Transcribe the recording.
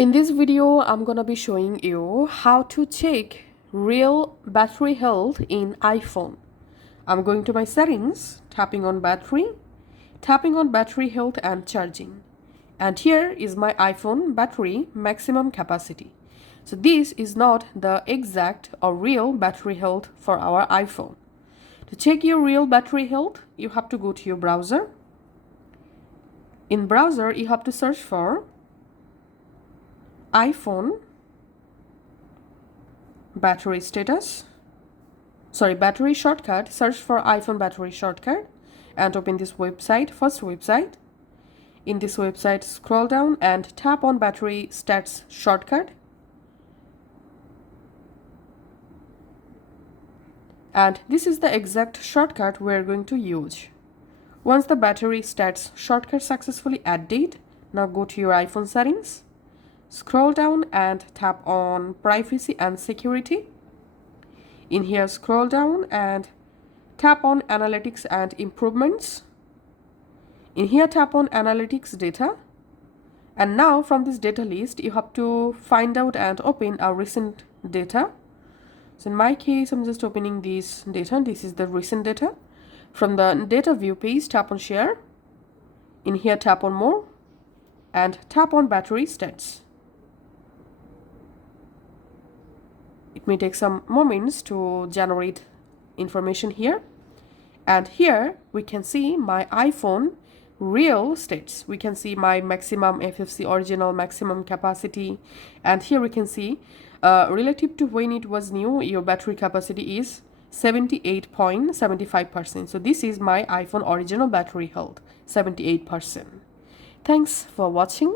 In this video, I'm gonna be showing you how to check real battery health in iPhone. I'm going to my settings, tapping on battery health and charging. And here is my iPhone battery maximum capacity. So this is not the exact or real battery health for our iPhone. To check your real battery health, you have to go to your browser. In browser, you have to search for iPhone battery shortcut. Search for iPhone battery shortcut and open this website, first website. In this website, scroll down and tap on battery stats shortcut. And this is the exact shortcut we're going to use. Once the battery stats shortcut successfully added, now go to your iPhone settings. Scroll down and tap on privacy and security. In here, scroll down and tap on analytics and improvements. In here, tap on analytics data. And now from this data list, you have to find out and open our recent data. So in my case, I'm just opening this data. This is the recent data. From the data view page, tap on share. In here, tap on more and tap on battery stats. It may take some moments to generate information here. And here we can see my iPhone real states. We can see my maximum FFC original maximum capacity. And here we can see relative to when it was new, your battery capacity is 78.75%. So this is my iPhone original battery health, 78%. Thanks for watching.